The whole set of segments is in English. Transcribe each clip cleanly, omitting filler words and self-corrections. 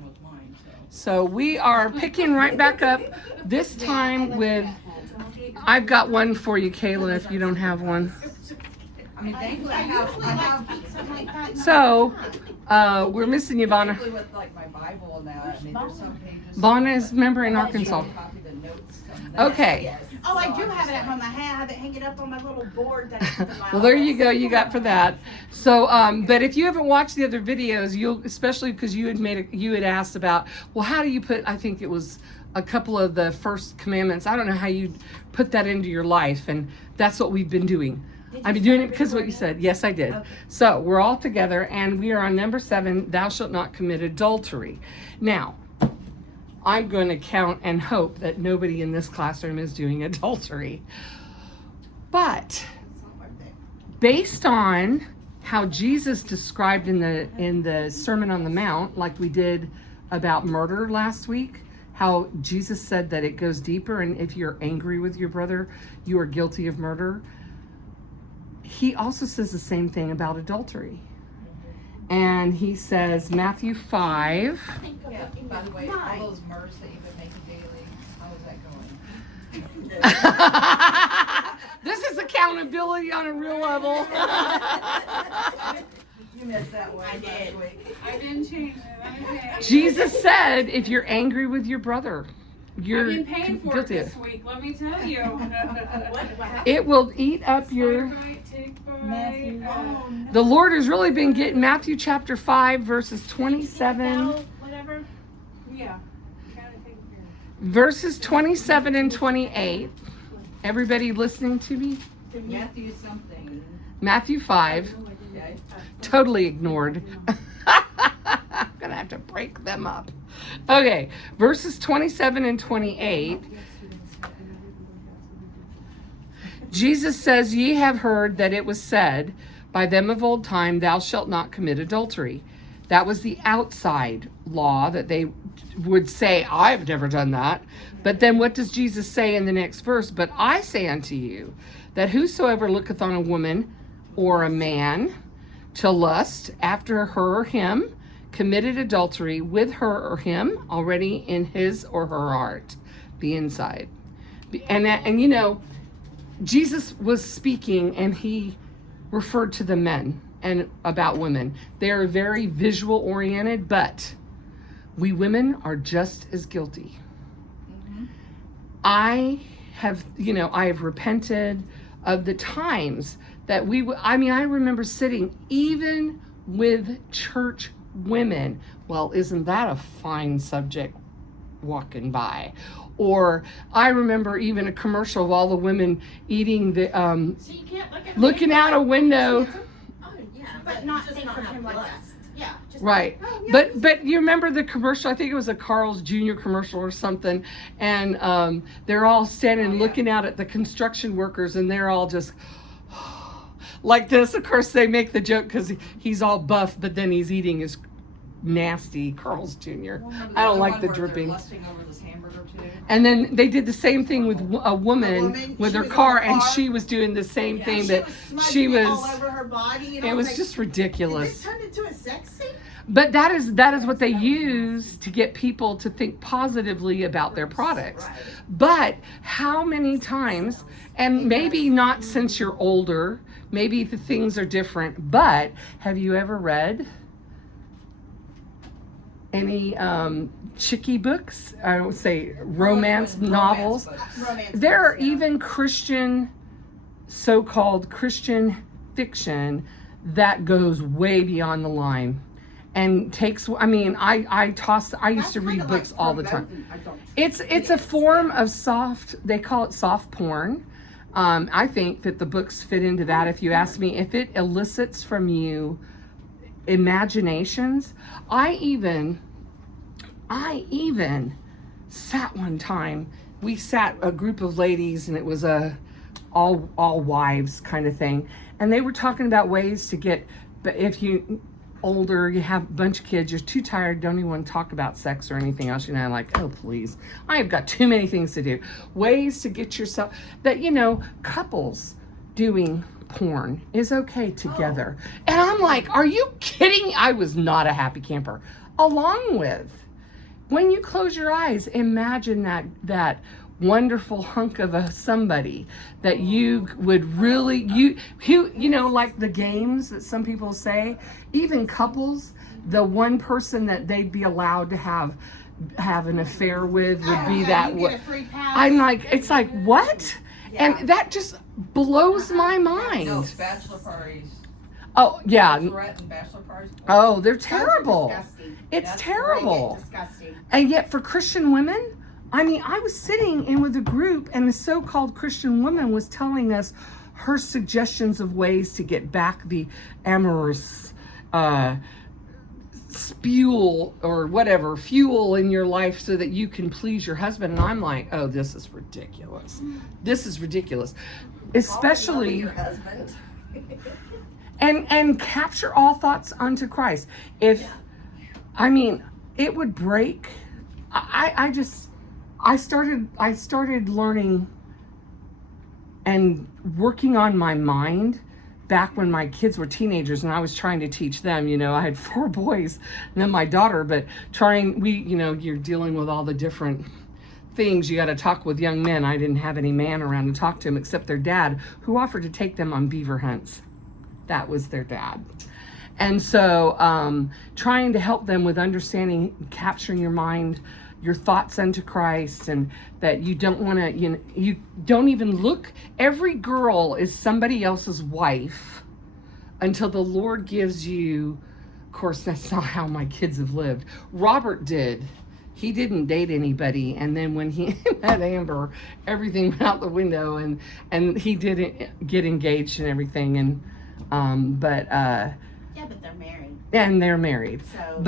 messing with mine, So we are picking right back up, this time with, I've got one for you, Kayla, if you don't have one. I mean, thankfully I have So, we're missing you, Vonna. thankfully with like my Bible and that, I mean, there's some pages. Vonna is a member in Arkansas. Copy the notes from that. Okay. Oh, I do have it at home. I have it hanging up on my little board that I put in my Well, there you office. go. You got for that. So, but if you haven't watched the other videos, you'll, especially because you had asked about, well, how do you put, I think it was a couple of the first commandments. I don't know how you put that into your life. And that's what we've been doing. I've been doing it because of what you said. Yes, I did. Okay. So we're all together and we are on number 7, thou shalt not commit adultery. Now, I'm going to count and hope that nobody in this classroom is doing adultery. But based on how Jesus described in the Sermon on the Mount, like we did about murder last week, how Jesus said that it goes deeper, and if you're angry with your brother, you are guilty of murder. He also says the same thing about adultery. And he says, Matthew 5. Yeah, by the way, all those MERS that you've been making daily, how is that going? This is accountability on a real level. You missed that one. I did. Last week. I didn't change it. Jesus said, if you're angry with your brother, you're I've been paying for it guilty of this week, let me tell you. What happened? it. Will eat up your... Matthew. Oh, no. The Lord has really been getting Matthew chapter 5, verses 27. Whatever. Yeah. Gotta take care of Verses 27 and 28. Everybody listening to me? Matthew something. Matthew 5. Okay. Totally ignored. I'm gonna have to break them up. Okay, verses 27 and 28. Jesus says, ye have heard that it was said by them of old time, thou shalt not commit adultery. That was the outside law that they would say, I've never done that. But then what does Jesus say in the next verse? But I say unto you, that whosoever looketh on a woman or a man to lust after her or him, committed adultery with her or him already in his or her heart, the inside. And you know, Jesus was speaking and he referred to the men and about women. They're very visual oriented, but we women are just as guilty. Mm-hmm. I have repented of the times that I remember sitting even with church women. Well, isn't that a fine subject walking by? Or I remember even a commercial of all the women eating the, So you can't look at looking out a window. Oh, yeah, but not think of him like that. Yeah. Just Right. oh, yeah, But you remember the commercial, I think it was a Carl's Jr. commercial or something, and they're all standing looking out at the construction workers and they're all just like this. Of course, they make the joke because he's all buff, but then he's eating his nasty Carl's Jr. I don't like the dripping. And then they did the same thing with a woman with her car, and she was doing the same thing that she was. all over her body. And It I was like, just Did ridiculous. this turn into a sex scene? But that is what they use to get people to think positively about their products. Right. But how many times, and maybe not since you're older, maybe the things are different, but have you ever read any chickie books? I would say romance novels. Romance. There are books, yeah. even Christian, so-called Christian fiction that goes way beyond the line and takes, I used to read books all the time. It's a form of they call it soft porn. I think that the books fit into that. If you ask me, if it elicits from you imaginations, I even sat one time, we sat a group of ladies and it was a all wives kind of thing, and they were talking about ways to get, but if you older, you have a bunch of kids, you're too tired, don't even want to talk about sex or anything else, I'm like, oh please, I have got too many things to do. Ways to get yourself, that couples doing porn is okay together. And I'm like, are you kidding? I was not a happy camper. Along with when you close your eyes, imagine that wonderful hunk of a somebody that you would really, like the games that some people say, even couples, the one person that they'd be allowed to have an affair with would be that. You get a free pass. I'm like, it's like, what? Yeah. And that just blows my mind. No, bachelor parties. Oh, yeah. Bachelorette and bachelor parties. Oh, they're Those are terrible. disgusting. It's That's terrible. They get disgusting. And yet for Christian women, I mean, I was sitting in with a group and a so-called Christian woman was telling us her suggestions of ways to get back the amorous spewel or whatever, fuel in your life so that you can please your husband. And I'm like, oh, this is ridiculous. This is ridiculous. Especially... your husband. And capture all thoughts unto Christ. I mean, it would break. I started learning and working on my mind back when my kids were teenagers and I was trying to teach them. I had 4 boys and then my daughter, but you're dealing with all the different things. You got to talk with young men. I didn't have any man around to talk to them except their dad, who offered to take them on beaver hunts. That was their dad. And so trying to help them with understanding, capturing your mind, your thoughts unto Christ, and that you don't want to, you don't even look. Every girl is somebody else's wife until the Lord gives you, of course, that's not how my kids have lived. Robert did. He didn't date anybody, and then when he met Amber, everything went out the window, and he didn't get engaged and everything, and but they're married. And they're married. So.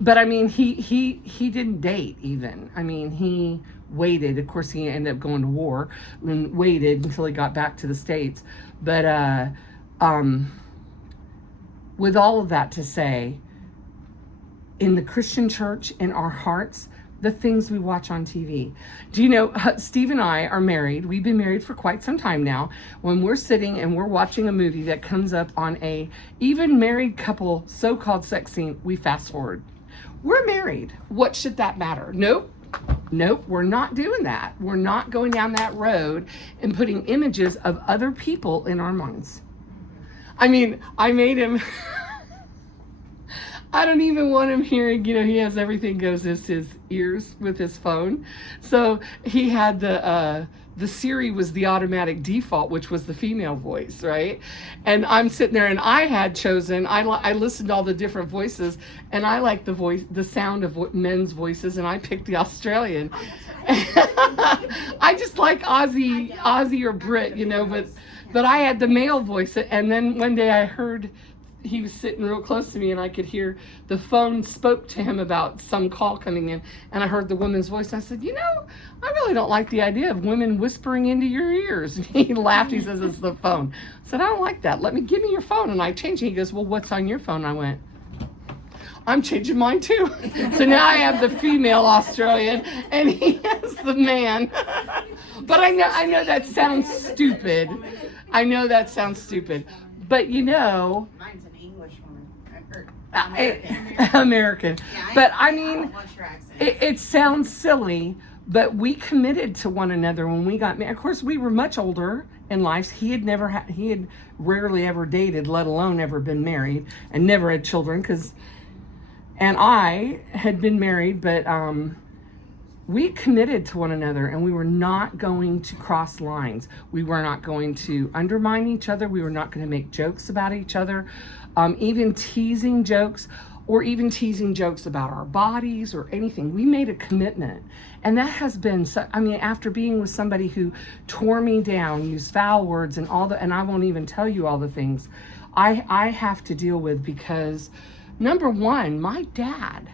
But I mean, he didn't date even. I mean, he waited. Of course, he ended up going to war and waited until he got back to the States. But with all of that to say, in the Christian church, in our hearts, the things we watch on TV. Do you know, Steve and I are married. We've been married for quite some time now. When we're sitting and we're watching a movie that comes up on a even married couple so-called sex scene, we fast forward. We're married. What should that matter? Nope, we're not doing that. We're not going down that road and putting images of other people in our minds. I mean, I made him... I don't even want him hearing, he has everything goes in his ears with his phone. So he had the Siri was the automatic default, which was the female voice, right? And I'm sitting there and I had chosen, I listened to all the different voices and I like the sound of men's voices, and I picked the Australian. I just like Aussie or Brit, but I had the male voice. And then one day I heard, he was sitting real close to me and I could hear the phone spoke to him about some call coming in, and I heard the woman's voice. I said, I really don't like the idea of women whispering into your ears. And he laughed. He says, it's the phone. I said, I don't like that. Give me your phone. And I changed it. He goes, well, what's on your phone? I went, I'm changing mine too. So now I have the female Australian and he has the man. But I know that sounds stupid. But Mine's an English woman. I've heard. American. Yeah, But I I don't mean, want your accent. it sounds silly, but we committed to one another when we got married. Of course, we were much older in life. He had rarely ever dated, let alone ever been married, and never had children. And I had been married, but we committed to one another, and we were not going to cross lines. We were not going to undermine each other. We were not going to make jokes about each other, even teasing jokes, or even teasing jokes about our bodies or anything. We made a commitment. And that has been, after being with somebody who tore me down, used foul words and and I won't even tell you all the things I have to deal with, because number one, my dad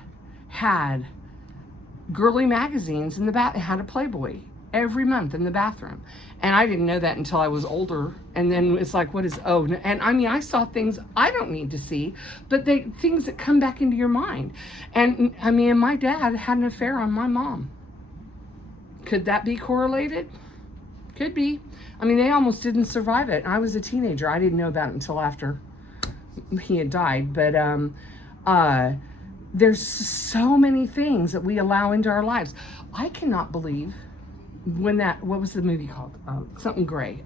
had girly magazines in the had a Playboy every month in the bathroom, and I didn't know that until I was older. And then it's like, and I saw things I don't need to see, but things that come back into your mind. And my dad had an affair on my mom. Could that be correlated? Could be. They almost didn't survive it. I was a teenager. I didn't know about it until after he had died. But there's so many things that we allow into our lives. I cannot believe when what was the movie called? Something Gray.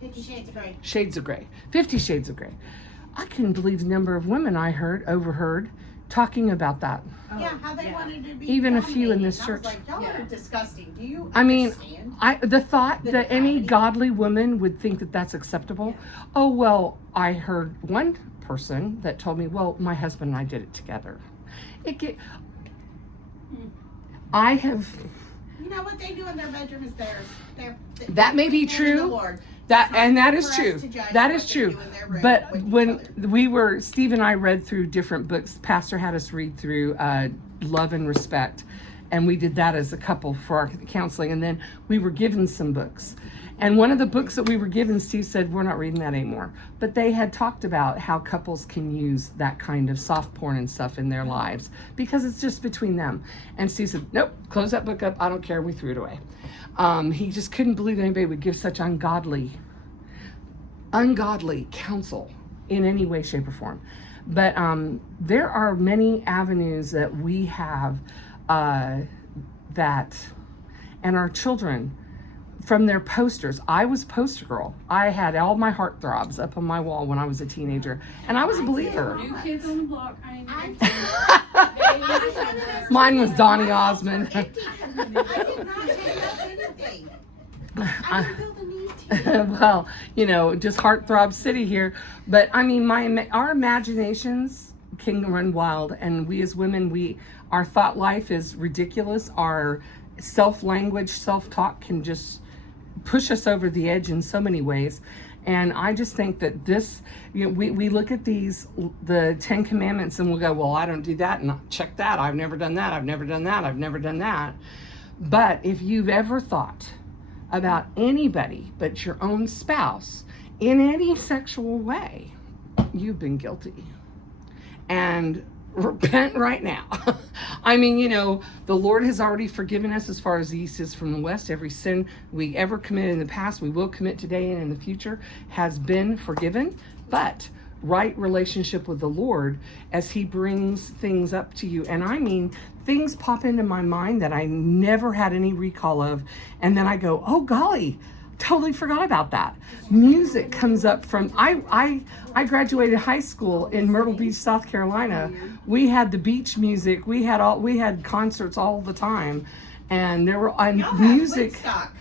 50 Shades of Grey. Shades of Grey. 50 Shades of Grey. I couldn't believe the number of women I overheard talking about that. Yeah, how they wanted to be Even a few in dominated. this And I was church. like, y'all are disgusting. Do you I mean, understand? the thought The that any depravity. godly woman would think that that's acceptable. Oh, well, I heard one person that told me, well, my husband and I did it together. I have, You know what they do in their bedroom is theirs. That may be between them and true. the Lord. and that is For us true. to judge That what is they true. do in their room But with each when other. Steve and I read through different books, Pastor had us read through Love and Respect. And we did that as a couple for our counseling. And then we were given some books. And one of the books that we were given, Steve said, we're not reading that anymore. But they had talked about how couples can use that kind of soft porn and stuff in their lives because it's just between them. And Steve said, nope, close that book up. I don't care. We threw it away. He just couldn't believe anybody would give such ungodly counsel in any way, shape, or form. But there are many avenues that we have and our children, from their posters. I was poster girl. I had all my heartthrobs up on my wall when I was a teenager, and I was a believer. New Kids on the Block. I ain't Mine was Donny Osmond. I did not take up anything. I didn't feel the need to. Well, just heartthrob city here. But I mean, our imaginations can run wild, and we as women, our thought life is ridiculous. Our self-language, self-talk can just push us over the edge in so many ways. And I just think that this, we look at the 10 Commandments, and we'll go, well, I don't do that, and check that. I've never done that. I've never done that. I've never done that. But if you've ever thought about anybody but your own spouse in any sexual way, you've been guilty. And repent right now. I mean, the Lord has already forgiven us as far as the east is from the west. Every sin we ever committed in the past, we will commit today and in the future, has been forgiven. But right relationship with the Lord as he brings things up to you. And I mean, things pop into my mind that I never had any recall of. And then I go, oh golly, totally forgot about that. Music comes up from, I graduated high school in Myrtle Beach, South Carolina. We had the beach music. We had concerts all the time. And there were Y'all have music. Woodstock.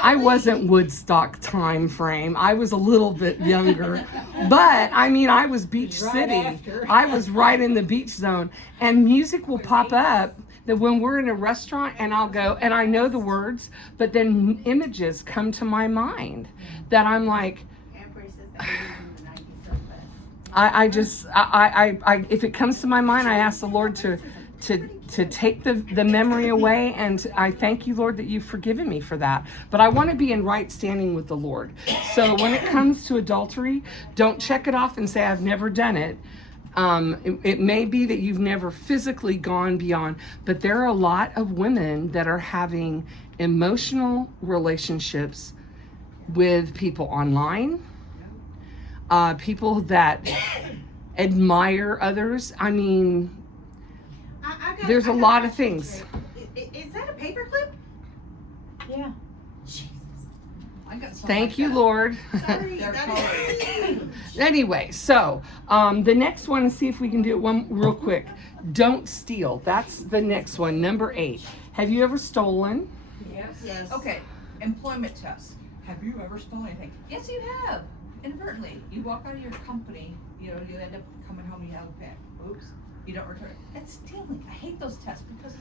I wasn't Woodstock time frame. I was a little bit younger. But I mean, I was Beach City. I was right in the beach zone. And music will pop up that when we're in a restaurant and I'll go, and I know the words, but then images come to my mind that I'm like, Amber says that we're using the 90s Southwest. I if it comes to my mind, I ask the Lord to take the memory away, and I thank you, Lord, that you've forgiven me for that. But I want to be in right standing with the Lord. So when it comes to adultery, don't check it off and say, I've never done it. It may be that you've never physically gone beyond, but there are a lot of women that are having emotional relationships with people online, people that admire others. I mean, there's a lot of things. Is that a paperclip? Yeah. Jesus. I got some Thank like you, that. Lord. Sorry. They're that colored. is Anyway, so the next one, let's see if we can do it one real quick. Don't steal. That's the next one, number 8. Have you ever stolen? Yes. Yes. Okay, employment test. Have you ever stolen anything? Yes, you have. Inadvertently. You walk out of your company, you end up coming home, you have a pen. Oops. You don't return it. That's stealing. I hate those tests because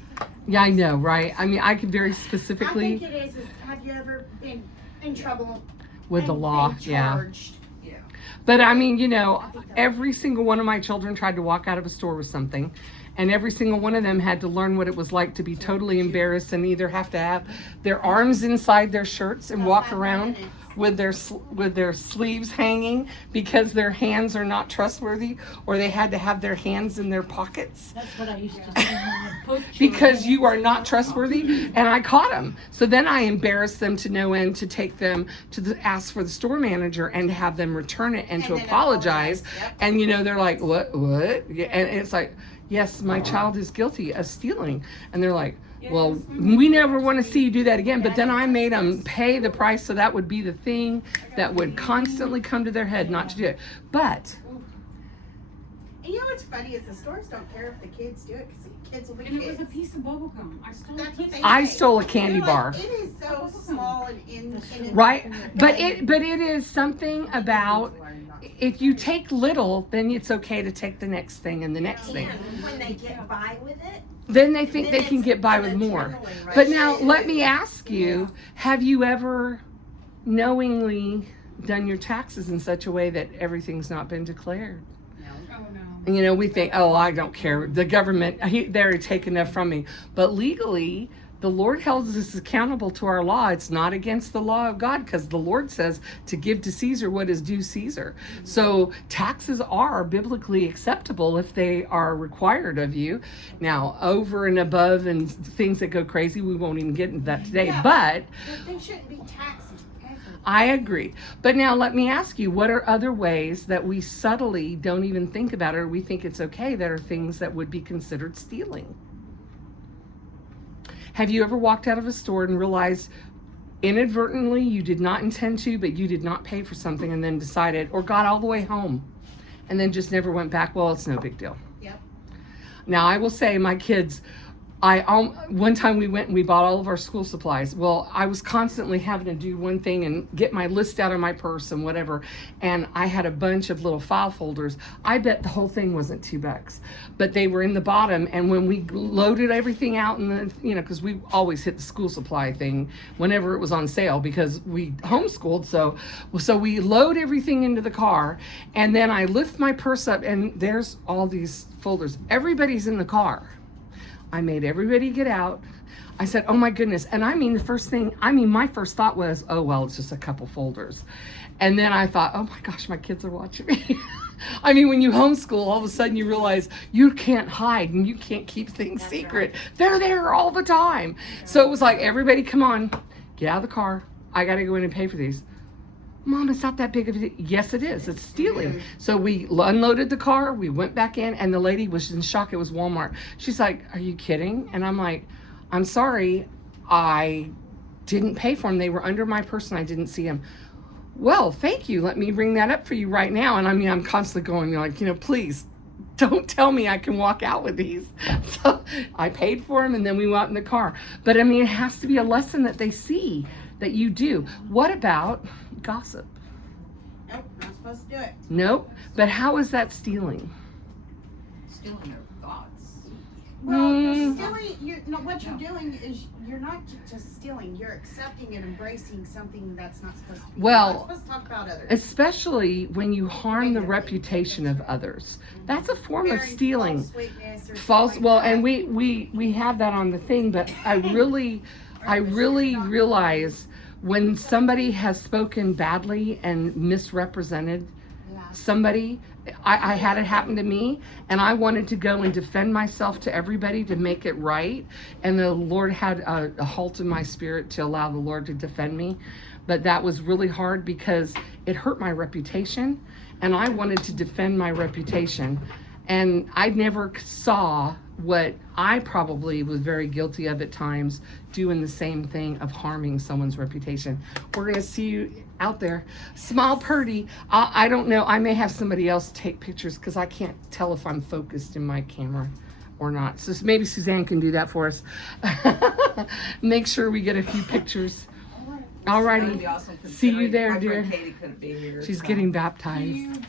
Yeah, I know, right? I mean, I could very I specifically think it is have you ever been in trouble with the and law, been yeah. charged? yeah. But I mean, every single one of my children tried to walk out of a store with something, and every single one of them had to learn what it was like to be totally embarrassed and either have to have their arms inside their shirts and walk around with their sleeves hanging because their hands are not trustworthy, or they had to have their hands in their pockets That's what I used to say. because you are not trustworthy. And I caught them. So then I embarrassed them to no end to take them to ask for the store manager and to have them return it and to And then apologize. apologize, yep. And they're like, what? Yeah. And it's like, yes, my child is guilty of stealing. And they're like, well, Yes, we never want to see you do that again. But then I made them pay the price, so that would be the thing that would constantly come to their head not to do it. But And you know what's funny is the stores don't care if the kids do it because the kids will be And it kids. was a piece of bubble gum. I stole a That's what piece. they I say. stole a candy They're like, bar. It is so small and in Right, but it is something about if you take little, then it's okay to take the next thing and the next thing. And when they get by with it, Then they think then they can it's get by an with more. adrenaline rush. But now let me ask you, have you ever knowingly done your taxes in such a way that everything's not been declared? Oh, no. And, you know, we think, oh, I don't care. The government, they already take enough from me. But legally, the Lord holds us accountable to our law. It's not against the law of God because the Lord says to give to Caesar what is due Caesar. So taxes are biblically acceptable if they are required of you. Now, over and above and things that go crazy, we won't even get into that today. Yeah. But They shouldn't be taxing ever. I agree. But now let me ask you, what are other ways that we subtly don't even think about it or we think it's okay that are things that would be considered stealing? Have you ever walked out of a store and realized inadvertently you did not intend to, but you did not pay for something and then decided or got all the way home and then just never went back? Well, it's no big deal. Yep. Now, I will say my kids, one time we went and we bought all of our school supplies. Well, I was constantly having to do one thing and get my list out of my purse and whatever. And I had a bunch of little file folders. I bet the whole thing wasn't $2, but they were in the bottom. And when we loaded everything out in the, you know, because we always hit the school supply thing whenever it was on sale because we homeschooled. So we load everything into the car and then I lift my purse up and there's all these folders. Everybody's in the car. I made everybody get out. I said, oh my goodness. And my first thought was, oh, well, it's just a couple folders. And then I thought, oh my gosh, my kids are watching me. I mean, when you homeschool, all of a sudden you realize you can't hide and you can't keep things secret. They're there all the time. So it was like, everybody come on, get out of the car. I got to go in and pay for these. Mom, it's not that big of a deal. Yes, it is. It's stealing. So we unloaded the car. We went back in, and the lady was in shock. It was Walmart. She's like, are you kidding? And I'm like, I'm sorry. I didn't pay for them. They were under my purse, and I didn't see them. Well, thank you. Let me bring that up for you right now. And I mean, I'm constantly going like, please don't tell me I can walk out with these. So I paid for them, and then we went out in the car. But I mean, it has to be a lesson that they see that you do. What about gossip? Nope, not supposed to do it. Nope. But how is that stealing? Stealing their thoughts. Well, you're Mm. stealing. What you're doing is you're not just stealing. You're accepting and embracing something that's not supposed to be. Well, You're not supposed to talk about others. Especially when you harm the reputation of others. That's a form of Bearing stealing. false witness or False. something Well, like and that. we have that on the thing, but I really realize when somebody has spoken badly and misrepresented Yeah. somebody, I had it happen to me, and I wanted to go and defend myself to everybody to make it right, and the Lord had a halt in my spirit to allow the Lord to defend me. But that was really hard because it hurt my reputation, and I wanted to defend my reputation, and I never saw what I probably was very guilty of at times, doing the same thing of harming someone's reputation. We're gonna see you out there. Smile Purdy. I don't know, I may have somebody else take pictures because I can't tell if I'm focused in my camera or not. So maybe Suzanne can do that for us. Make sure we get a few pictures. That would Alrighty, be awesome, See you considering there, my friend dear. Katie couldn't be here. She's so. getting baptized.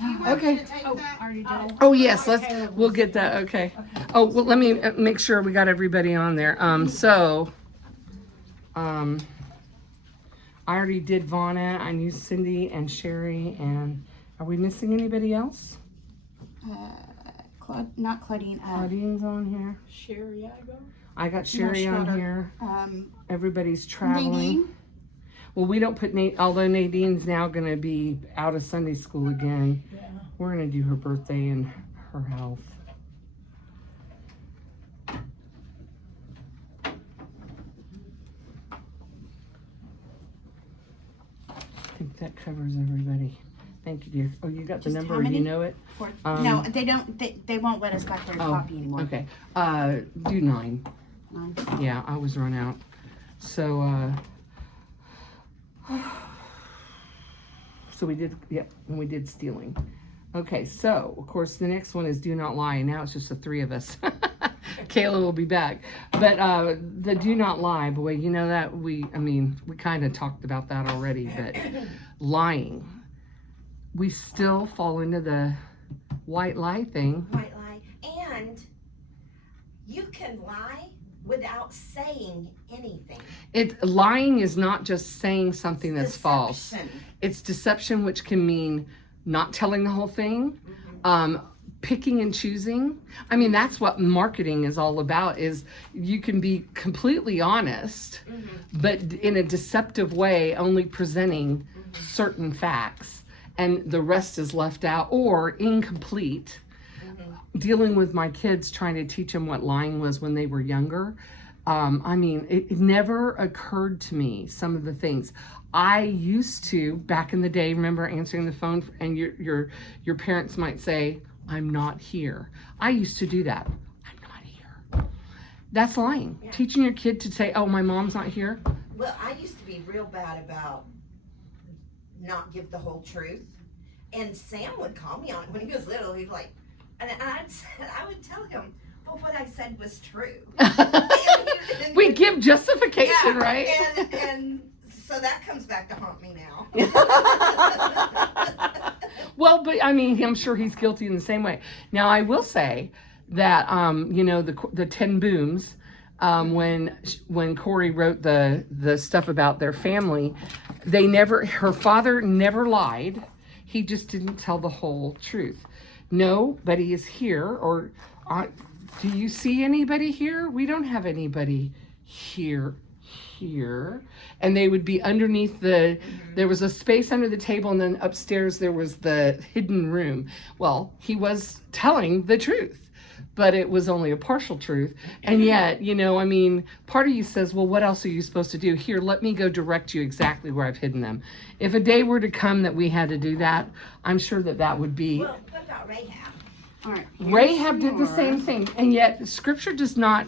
Do you want Okay. me to take Oh, that? already did it. Oh yes, we'll get that. Okay. Oh well, let me make sure we got everybody on there. I already did Vonna. I knew Cindy and Sherry. And are we missing anybody else? Not Claudine. Claudine's on here. Sherry, I go. I got Sherry on Schroeder. here. Um, Everybody's traveling. Nadine. Well, we don't put Nate. Although Nadine's now going to be out of Sunday school again. Yeah. We're going to do her birthday and her health. I think that covers everybody. Thank you, dear. Oh, you got the Just number, how or you many? know it? No, they don't, they won't let us back there to Oh, copy anymore. Okay, do 9. 9. Yeah, I was run out. So, so we did, yep, and we did stealing. Okay, so, of course, the next one is do not lie, and now it's just the 3 of us. Kayla will be back. But, the do not lie, boy, you know that, we kind of talked about that already, but lying. We still fall into the white lie thing. White lie. And you can lie without saying anything. Lying is not just saying something that's false. Deception. It's deception, which can mean not telling the whole thing, picking and choosing. I mean, that's what marketing is all about, is you can be completely honest, but in a deceptive way, only presenting certain facts, and the rest is left out or incomplete. Dealing with my kids, trying to teach them what lying was when they were younger. It never occurred to me, some of the things. I used to, back in the day, remember answering the phone and your parents might say, I'm not here. I used to do that. I'm not here. That's lying. Yeah. Teaching your kid to say, oh, my mom's not here. Well, I used to be real bad about not give the whole truth. And Sam would call me on it when he was little. He'd like, and I would tell him, but what I said was true. We give justification, Yeah, right? And so that comes back to haunt me now. Well, but I'm sure he's guilty in the same way. Now, I will say that, the 10 Booms, when Corey wrote the stuff about their family, her father never lied. He just didn't tell the whole truth. Nobody is here, or do you see anybody here? We don't have anybody here. And they would be underneath there was a space under the table, and then upstairs there was the hidden room. Well, he was telling the truth, but it was only a partial truth. And yet, part of you says, well, what else are you supposed to do? Here, let me go direct you exactly where I've hidden them. If a day were to come that we had to do that, I'm sure that would be. Well, what about Rahab? All right. Rahab did the same thing, and yet Scripture does not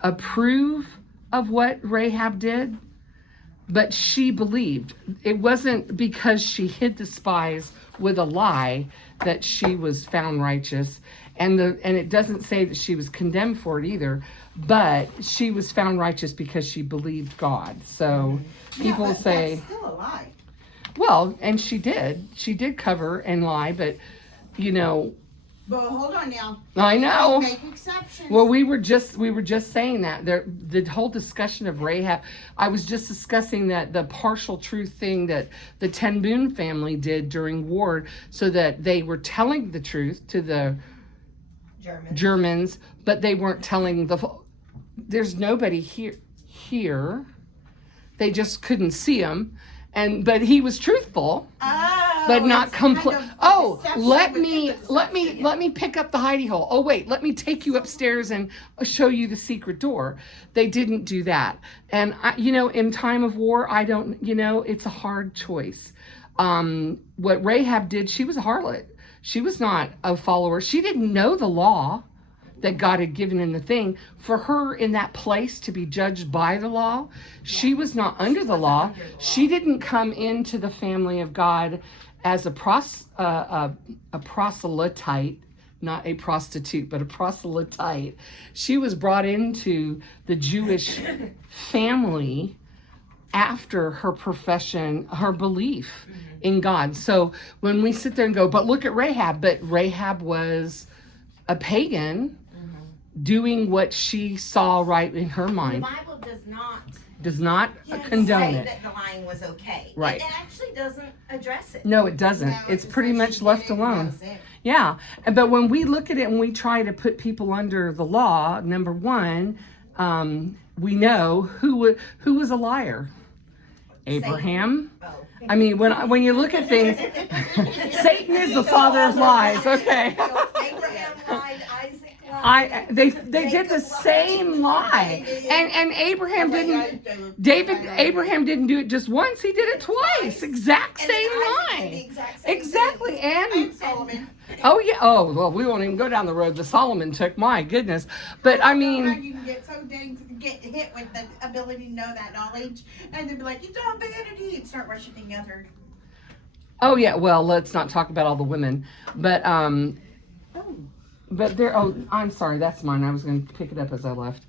approve of what Rahab did, but she believed. It wasn't because she hid the spies with a lie that she was found righteous, and it doesn't say that she was condemned for it either, but she was found righteous because she believed God. So people but say, that's still a lie. well, and she did cover and lie, but But hold on now. I know. Make exceptions. Well, we were just saying that the whole discussion of Rahab. I was just discussing that the partial truth thing that the Ten Boom family did during war, so that they were telling the truth to the Germans, but they weren't telling there's nobody here. They just couldn't see him, but he was truthful. But not complete. Let me pick up the hidey hole. Oh wait, let me take you upstairs and show you the secret door. They didn't do that. And in time of war, it's a hard choice. What Rahab did, she was a harlot. She was not a follower. She didn't know the law that God had given in the thing. For her in that place to be judged by the law, she was not under the law. She didn't come into the family of God as a proselyte, not a prostitute, but a proselyte. She was brought into the Jewish family after her profession, her belief in God. So when we sit there and go, but look at Rahab, but Rahab was a pagan doing what she saw right in her The mind. Bible Does not doesn't condone say it. that the lying was okay. Right. It actually doesn't address it. No, it doesn't. No, It's it pretty says much she left did it, alone. that was it. Yeah, but when we look at it and we try to put people under the law, number one, we know who was a liar. Abraham. Oh. When you look at things, Satan is the father of lies. Okay. So Abraham lied, Isaac lied. They did the same lie, and Abraham didn't. Abraham didn't do it just once; he did it twice. Exact And same Isaac did lie. the exact same Exactly, thing. And Solomon. oh yeah. Oh well, we won't even go down the road that Solomon took. My goodness, but I How mean, you can get so dang get hit with the ability to know that knowledge, and then be like, it's all vanity, and start worshiping other. oh yeah. Well, let's not talk about all the women, but there. Oh, I'm sorry. That's mine. I was going to pick it up as I left.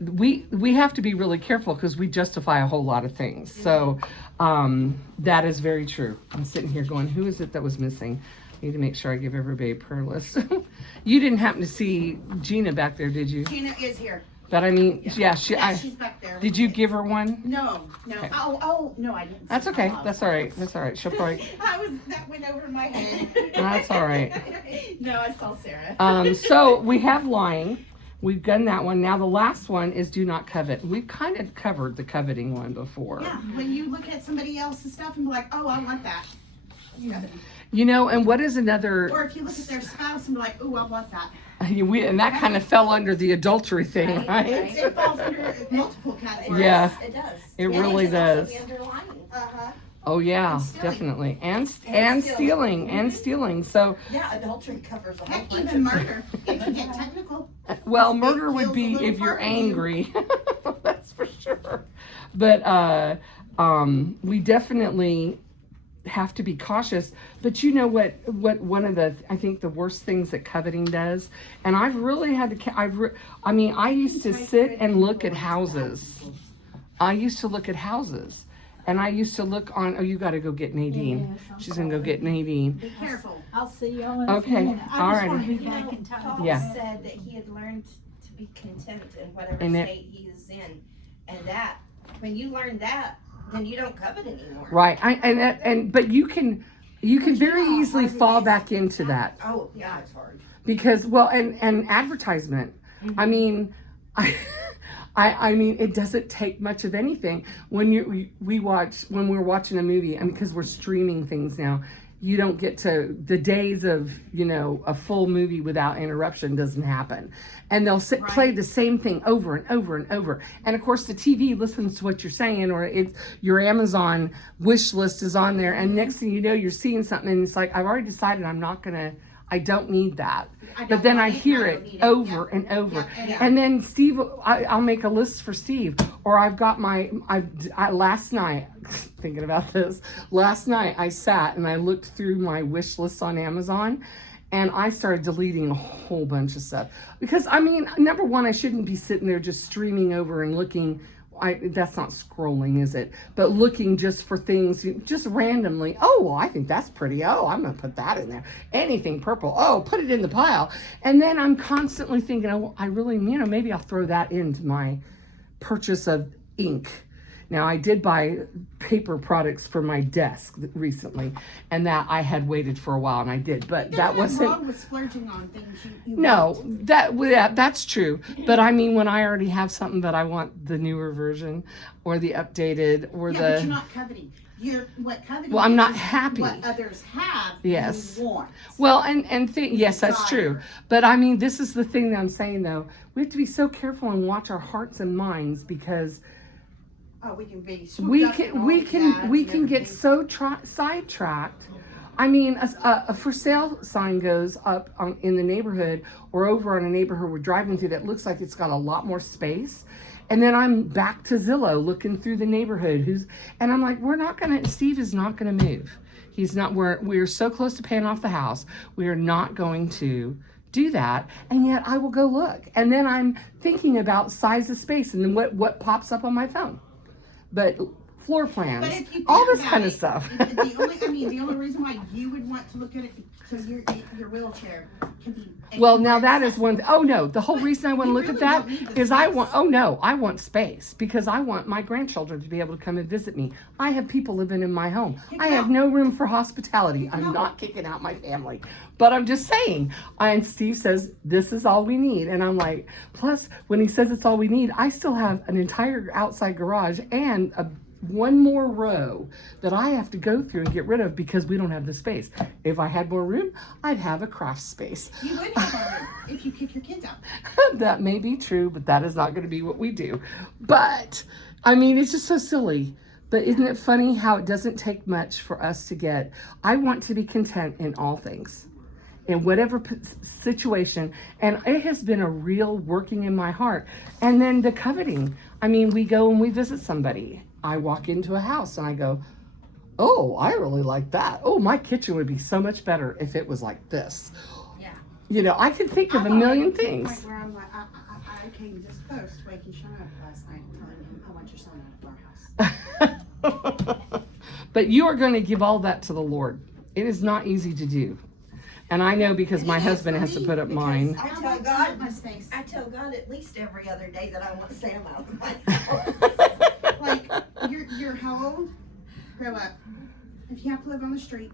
We have to be really careful because we justify a whole lot of things. So that is very true. I'm sitting here going, who is it that was missing? I need to make sure I give everybody a prayer list. You didn't happen to see Gina back there, did you? Tina is here. But I mean, yeah, She's back there. did you give her one? No. Okay. Oh, no, I didn't. That's see okay. her. That's all right. That's all right. She'll probably. That went over my head. That's all right. No, I saw Sarah. So we have lying. We've done that one. Now the last one is do not covet. We've kind of covered the coveting one before. Yeah, when you look at somebody else's stuff and be like, oh, I want that. Yeah. You know, and what is another? Or if you look at their spouse and be like, oh, I want that. And that kind of fell under the adultery thing, right? It falls under multiple categories. Yeah. It does. It And really it's also does. the underlying. Uh-huh. Oh yeah, And stealing. definitely, and And stealing and stealing. So, Yeah, adultery covers a whole Heck, bunch even of murder. If you get technical. well, It murder would kills a be little if you're part of you. angry. That's for sure. But we definitely have to be cautious. But you know what one of the I think the worst things that coveting does, and I've really had to. I used to sit and look at houses. I used to look at houses. And I used to look on, oh, you got to go get Nadine. Yes, I'm She's going to go sorry. get Nadine. Be careful. I'll see y'all in a Okay, few minutes. I all just right. want to be You back know, in time. Paul Yeah. said that he had learned to be content in whatever And it- state he is in, and that when you learn that, then you don't covet anymore. Right. But you can very easily fall back into that Oh, yeah, it's hard. because, well, and advertisement. I mean, I mean, it doesn't take much of anything when we're watching a movie, and because we're streaming things now, you don't get to the days of a full movie without interruption doesn't happen, and they'll play the same thing over and over and over, and of course the TV listens to what you're saying, or your Amazon wish list is on there, and next thing you know you're seeing something and it's like, I've already decided I don't need that. But then I hear it over and over. Yeah. And then Steve, I'll make a list for Steve. Or I've got last night, thinking about this, last night I sat and I looked through my wish list on Amazon and I started deleting a whole bunch of stuff. Because, I mean, number one, I shouldn't be sitting there just streaming over and looking. That's not scrolling, is it? But looking just for things, just randomly. Oh, well, I think that's pretty. Oh, I'm going to put that in there. Anything purple. Oh, put it in the pile. And then I'm constantly thinking, oh, I really, maybe I'll throw that into my purchase of ink. Now, I did buy paper products for my desk recently, and that I had waited for a while, and I did. But that wasn't. wrong with splurging on things you No, that's true. But I mean, when I already have something that I want, the newer version or the updated or Yeah, but you're not coveting. What coveting Well, I'm not is happy. what others have. Yes. You want. Well, yes, that's Desire. true. But I mean, this is the thing that I'm saying though. We have to be so careful and watch our hearts and minds because Oh, we can be. we can get so sidetracked. I mean, a for sale sign goes up in the neighborhood or over on a neighborhood we're driving through that looks like it's got a lot more space. And then I'm back to Zillow looking through the neighborhood and I'm like, Steve is not gonna move. He's not, we're so close to paying off the house. We are not going to do that. And yet I will go look. And then I'm thinking about size of space and then what pops up on my phone. But floor plans, But if you all think this about kind of it, stuff. the only reason why you would want to look at it so your wheelchair can be. Well, now that is one. Oh no, the whole reason I want to You look really at that don't need the is I space. want. Oh no, I want space because I want my grandchildren to be able to come and visit me. I have people living in my home. Kick I them have out. no room for hospitality. I'm them not kicking out my family, but I'm just saying. And Steve says this is all we need, and I'm like, plus when he says it's all we need, I still have an entire outside garage and a one more row that I have to go through and get rid of because we don't have the space. If I had more room, I'd have a craft space. You would have a room if you kick your kids out. That may be true, but that is not going to be what we do. But I mean, it's just so silly. But isn't it funny how it doesn't take much for us to get, I want to be content in all things, in whatever situation. And it has been a real working in my heart. And then the coveting. I mean, we go and we visit somebody. I walk into a house and I go, oh, I really like that. Oh, my kitchen would be so much better if it was like this. Yeah. You know, I can think of a I'm already million to the things. point Where I'm like, I came this close to waking Sean up last night and telling him, I want your son out of our house. But you are going to give all that to the Lord. It is not easy to do. And I know because my It is husband for has to me, put up because mine. I I tell want to God- have my space. I tell God at least every other day that I want Sam out of my house. Like, you're how old? Grow up. If you have to live on the street,